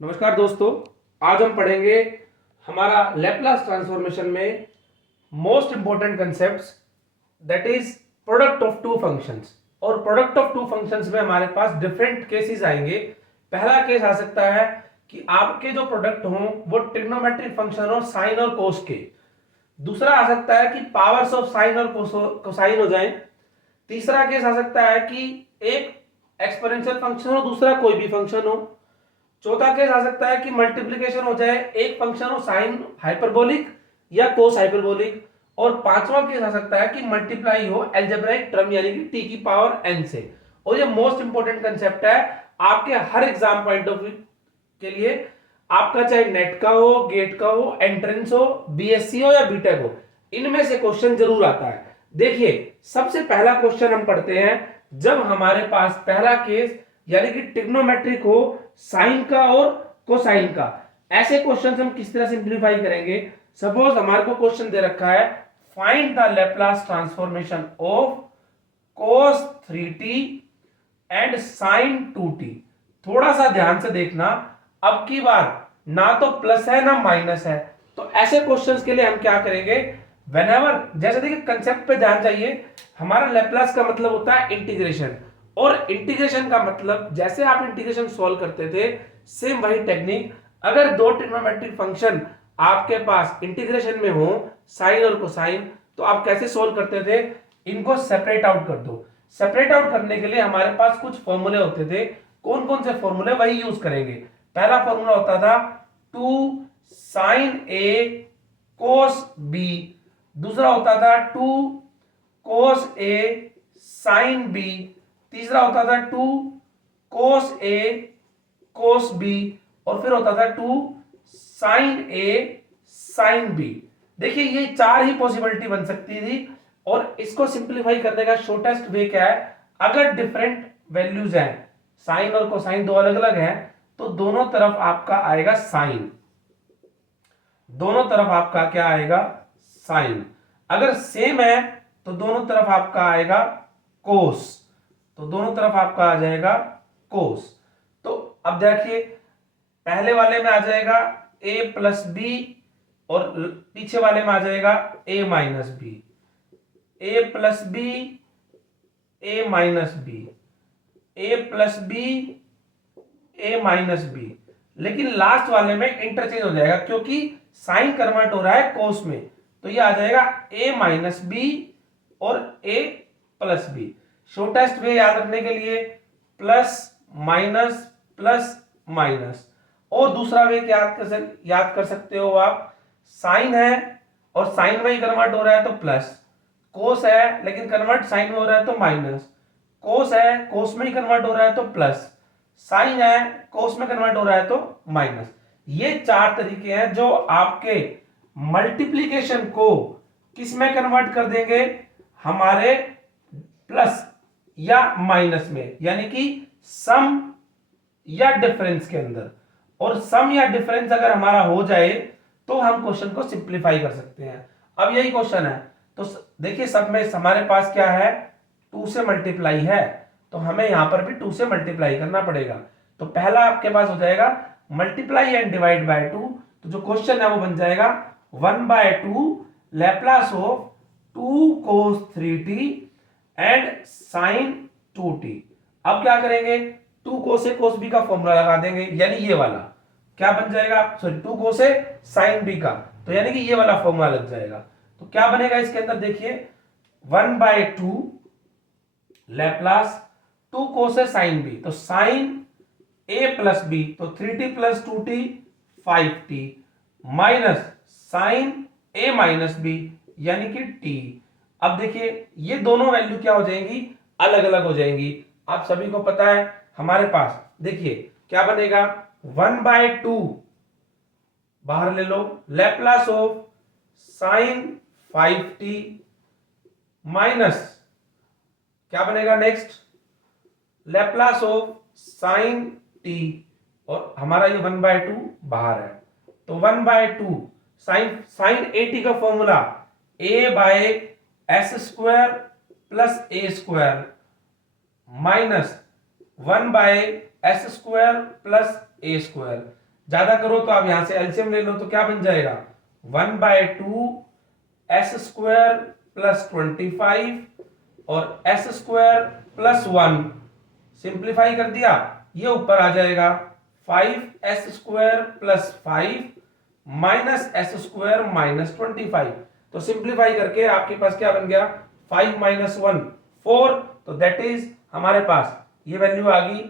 नमस्कार दोस्तों, आज हम पढ़ेंगे हमारा लैपलास ट्रांसफॉर्मेशन में most important concepts, that is product of two functions. और प्रोडक्ट ऑफ टू फंक्शंस में हमारे पास डिफरेंट केसेस आएंगे। पहला केस आ सकता है कि आपके जो प्रोडक्ट हों वो ट्रिग्नोमेट्रिक फंक्शन हो साइन और कोस के। दूसरा आ सकता है कि पावर्स ऑफ साइन और कोसाइन हो जाएं। तीसरा केस आ सकता है कि एक एक्सपोनेंशियल फंक्शन हो, दूसरा कोई भी फंक्शन हो। चौथा केस आ सकता है कि मल्टीप्लिकेशन हो जाए, एक फंक्शन हो साइन हाइपरबोलिक या कोस हाइपरबोलिक। और पांचवा केस आ सकता है कि मल्टीप्लाई हो एल्जेब्राइक टर्म यानी कि टी की पावर एन से। और ये मोस्ट इंपॉर्टेंट कंसेप्ट है आपके हर एग्जाम पॉइंट ऑफ व्यू के लिए। आपका चाहे नेट का हो, गेट का हो, एंट्रेंस हो, बीएससी हो या बीटेक हो, इनमें से क्वेश्चन जरूर आता है। देखिए, सबसे पहला क्वेश्चन हम पढ़ते हैं। जब हमारे पास पहला केस यानी कि ट्रिग्नोमेट्रिक हो साइन का और कोसाइन का, ऐसे क्वेश्चन हम किस तरह सिंप्लीफाई करेंगे। सपोज हमारे को क्वेश्चन दे रखा है, find the Laplace transformation of cos 3t and sin 2t। थोड़ा सा ध्यान से देखना, अब की बार ना तो प्लस है ना माइनस है। तो ऐसे क्वेश्चंस के लिए हम क्या करेंगे, व्हेनेवर, जैसे देखिए कंसेप्ट पे ध्यान चाहिए। हमारा लैप्लास का मतलब होता है इंटीग्रेशन, और इंटीग्रेशन का मतलब जैसे आप इंटीग्रेशन सॉल्व करते थे, सेम वही टेक्निक। अगर दो ट्रिग्नोमेट्रिक फंक्शन आपके पास इंटीग्रेशन में हो, साइन और कोसाइन, तो आप कैसे सॉल्व करते थे, इनको सेपरेट आउट कर दो। सेपरेट आउट करने के लिए हमारे पास कुछ फॉर्मूले होते थे। कौन कौन से फॉर्मूले, वही यूज करेंगे। पहला फॉर्मूला होता था 2 साइन ए कोस बी। दूसरा होता था 2 कोस ए साइन बी। तीसरा होता था 2 कोस ए कोस बी। और फिर होता था 2 साइन ए साइन बी। देखिए, ये चार ही पॉसिबिलिटी बन सकती थी। और इसको सिंप्लीफाई करने का शॉर्टेस्ट वे क्या है, अगर डिफरेंट वैल्यूज हैं, साइन और कोसाइन दो अलग अलग हैं, तो दोनों तरफ आपका आएगा साइन। दोनों तरफ आपका क्या आएगा, साइन। अगर सेम है तो दोनों तरफ आपका आएगा कोस। तो दोनों तरफ आपका आ जाएगा कोस। तो अब देखिए, पहले वाले में आ जाएगा a प्लस बी, और पीछे वाले में आ जाएगा a minus b. a plus b, a minus b, a plus b, a minus b. लेकिन लास्ट वाले में इंटरचेंज हो जाएगा, क्योंकि साइन कन्वर्ट हो रहा है कोस में। तो ये आ जाएगा a माइनस बी और a plus b. Shortest way याद रखने के लिए प्लस माइनस प्लस माइनस। और दूसरा वे क्या याद कर सकते हो आप, साइन है और साइन में ही कन्वर्ट हो रहा है तो प्लस, कोस है लेकिन कन्वर्ट साइन में हो रहा है तो माइनस, कोस है कोस में ही कन्वर्ट हो रहा है तो प्लस, साइन है कोस में कन्वर्ट हो रहा है तो माइनस। ये चार तरीके हैं जो आपके मल्टीप्लीकेशन को किस में कन्वर्ट कर देंगे, हमारे प्लस या माइनस में, यानी कि सम या डिफरेंस के अंदर। और सम या डिफरेंस अगर हमारा हो जाए तो हम क्वेश्चन को सिंप्लीफाई कर सकते हैं। अब यही क्वेश्चन है, तो देखिए सब में हमारे पास क्या है, 2 से मल्टीप्लाई है, तो हमें यहां पर भी 2 से मल्टीप्लाई करना पड़ेगा। तो पहला आपके पास हो जाएगा मल्टीप्लाई एंड डिवाइड बाय 2। तो जो क्वेश्चन है वो बन जाएगा 1/2 Laplace of 2 cos 3t and sin 2t। अब क्या करेंगे, 2 cos a cos b का फॉर्मूला लगा देंगे, यानी ये वाला क्या बन जाएगा, sorry 2 cos a sin b का, तो यानी कि ये वाला फॉर्मूला लग जाएगा। तो क्या बनेगा इसके अंदर, देखिए 1/2 Laplace 2 cos a sin b, तो sin a प्लस b, तो 3t plus 2t 5t, minus sin a minus b यानी कि t। अब देखिए ये दोनों वैल्यू क्या हो जाएंगी, अलग अलग हो जाएंगी। आप सभी को पता है हमारे पास, देखिए क्या बनेगा, 1/2 बाहर ले लो, Laplace of sine 5t minus क्या बनेगा next, Laplace of sine t, और हमारा ये 1/2 बाहर है। तो 1/2 साइन साइन ए टी का formula a by S square plus A square minus 1/s² plus a²। ज्यादा करो तो आप यहां से एलसीएम ले लो, तो क्या बन जाएगा 1/2 एस स्क्वायर प्लस 25 और एस स्क्वायर प्लस 1, सिंप्लीफाई कर दिया, ये ऊपर आ जाएगा 5s square plus 5 minus S square minus 25। तो सिंप्लीफाई करके आपके पास क्या बन गया 5 माइनस 1 4, तो दैट इज हमारे पास ये वैल्यू आ गई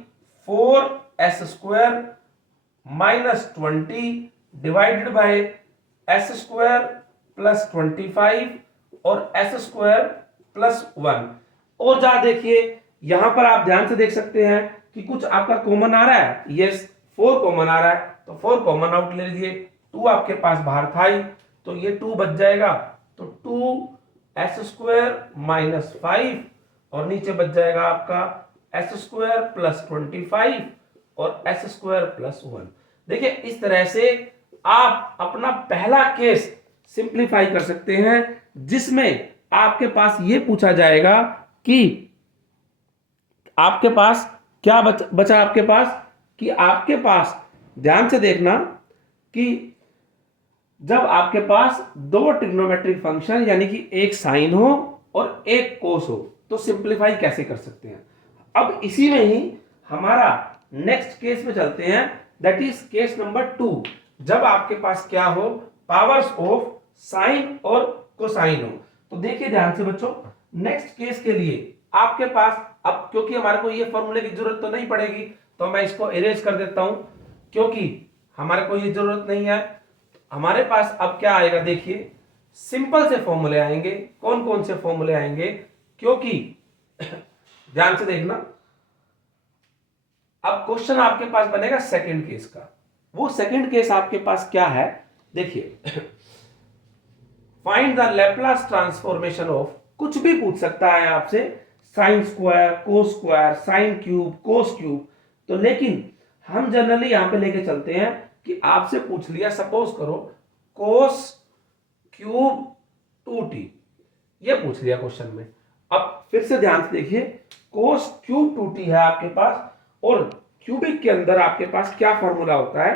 4s square minus 20 divided by S square plus 25 और एस स्क्वायर प्लस 1। और जहां देखिए यहां पर आप ध्यान से देख सकते हैं कि कुछ आपका कॉमन आ रहा है, यस 4 कॉमन आ रहा है, तो 4 कॉमन आउट ले लीजिए, 2 आपके पास बाहर था ही, तो ये 2 बच जाएगा, तो 2s स्क्वायर माइनस 5 और नीचे बच जाएगा आपका एस स्क्वायर प्लस 25 और एस स्क्वायर प्लस 1। देखिए इस तरह से आप अपना पहला केस सिंप्लीफाई कर सकते हैं, जिसमें आपके पास ये पूछा जाएगा कि आपके पास क्या बचा आपके पास, कि आपके पास ध्यान से देखना कि जब आपके पास दो ट्रिग्नोमेट्रिक फंक्शन यानी कि एक साइन हो और एक कोस हो, तो सिंप्लीफाई कैसे कर सकते हैं। अब इसी में ही हमारा नेक्स्ट केस में चलते हैं, दैट इज केस नंबर 2, जब आपके पास क्या हो पावर्स ऑफ साइन और कोसाइन हो। तो देखिए ध्यान से बच्चों, नेक्स्ट केस के लिए आपके पास, अब क्योंकि हमारे को ये फॉर्मूले की जरूरत तो नहीं पड़ेगी, तो मैं इसको इरेज कर देता हूं, क्योंकि हमारे को ये जरूरत नहीं है। हमारे पास अब क्या आएगा, देखिए सिंपल से फॉर्मूले आएंगे। कौन कौन से फॉर्मूले आएंगे, क्योंकि ध्यान से देखना, अब क्वेश्चन आपके पास बनेगा सेकंड केस का। वो सेकंड केस आपके पास क्या है, देखिए find the Laplace transformation of, कुछ भी पूछ सकता है आपसे, sine square, cos square, sine cube, cos cube. तो लेकिन हम जनरली यहां पे लेके चलते हैं कि आपसे पूछ लिया, सपोज करो कोस क्यूब 2t, ये पूछ लिया क्वेश्चन में। अब फिर से ध्यान से देखिए, कोस क्यूब 2t है आपके पास, और क्यूबिक के अंदर आपके पास क्या फॉर्मूला होता है,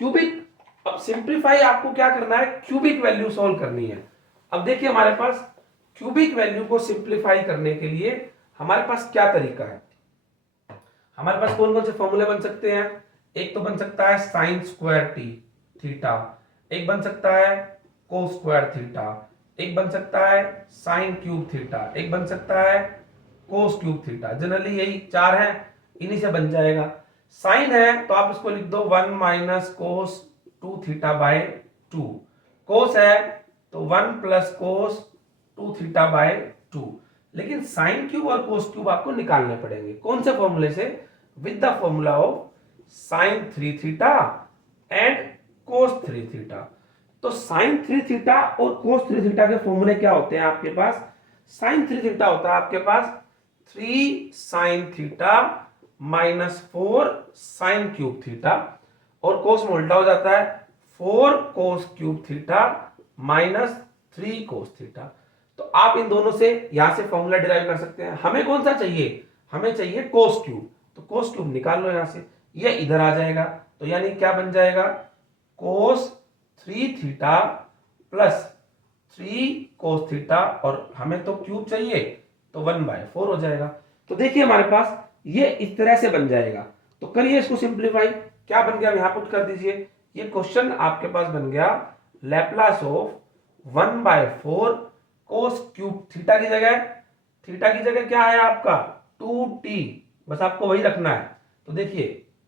क्यूबिक। अब सिंप्लीफाई आपको क्या करना है, क्यूबिक वैल्यू सॉल्व करनी है। अब देखिए हमारे पास क्यूबिक वैल्यू को सिंप्लीफाई करने के लिए हमारे पास क्या तरीका है, हमारे पास कौन कौन से फॉर्मूले बन सकते हैं। एक तो बन सकता है साइन स्क्वायर टी थीटा, एक बन सकता है कोस स्क्वायर थीटा, एक बन सकता है साइन क्यूब थीटा, एक बन सकता है कोस क्यूब थीटा। जनरली यही चार हैं, इन्हीं से बन जाएगा। साइन है तो आप इसको लिख दो 1 माइनस कोस 2 थीटा बाय 2, कोस है तो 1 प्लस कोस 2 थीटा बाय 2। लेकिन साइन क्यूब और कोस क्यूब आपको निकालने पड़ेंगे, कौन से फॉर्मूले से, with the formula of sine 3 theta and cos 3 theta. तो साइन 3 थीटा और कोस 3 थीटा के फॉर्मूले क्या होते हैं आपके पास, साइन 3 थीटा होता है आपके पास 3 sine theta minus 4 sine cube theta, और कोस में उल्टा हो जाता है 4 cos cube theta minus 3 cos theta. तो आप इन दोनों से यहां से फॉर्मूला डिराइव कर सकते हैं। हमें कौन सा चाहिए, हमें चाहिए कोस क्यूब, तो कोस क्यूब निकाल लो यहां से, ये इधर आ जाएगा। तो यानी क्या बन जाएगा, कोस 3 थीटा प्लस 3 कोस थीटा, और हमें तो क्यूब चाहिए तो 1/4 हो जाएगा। तो देखिए हमारे पास ये इस तरह से बन जाएगा। तो करिए इसको सिंप्लीफाई, क्या बन गया यहां पुट कर दीजिए। ये क्वेश्चन आपके पास बन गया Laplace of 1/4 cos cube theta की जगह क्या है आपका 2t, बस आपको वही रखना है। तो देखिए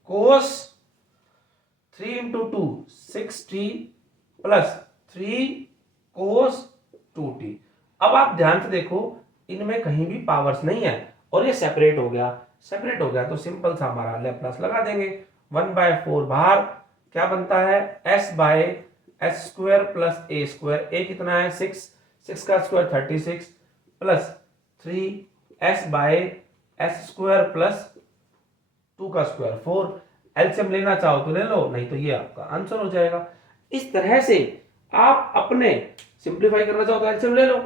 कोस 3 इंटू 2 6t प्लस 3 कोस 2t। अब आप ध्यान से देखो, इनमें कहीं भी पावर्स नहीं है और ये सेपरेट हो गया, तो सिंपल सा हमारा लैप्लास लगा देंगे। 1/4 बाहर क्या बनता है, s by S square plus A square, A कितना है 6, 6 का square 36 plus 3s by S square plus 2 का स्क्वायर 4। एलसीएम लेना चाहो तो ले लो, नहीं तो ये आपका आंसर हो जाएगा। इस तरह से आप अपने सिंप्लीफाई करना चाहो तो एलसीएम ले लो।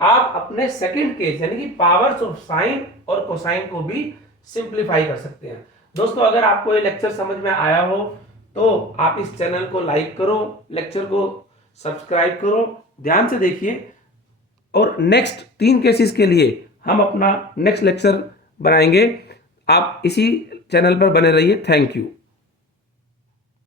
आप अपने सेकंड केस यानी कि पावर्स ऑफ साइन और कोसाइन को भी सिंप्लीफाई कर सकते हैं। दोस्तों अगर आपको ये लेक्चर समझ में आया हो तो आप इस चैनल को लाइक करो, लेक्चर को सब्सक्राइब करो, ध्यान से देखिए, और नेक्स्ट 3 केसेस के लिए हम अपना नेक्स्ट लेक्चर बनाएंगे। आप इसी चैनल पर बने रहिए। Thank you.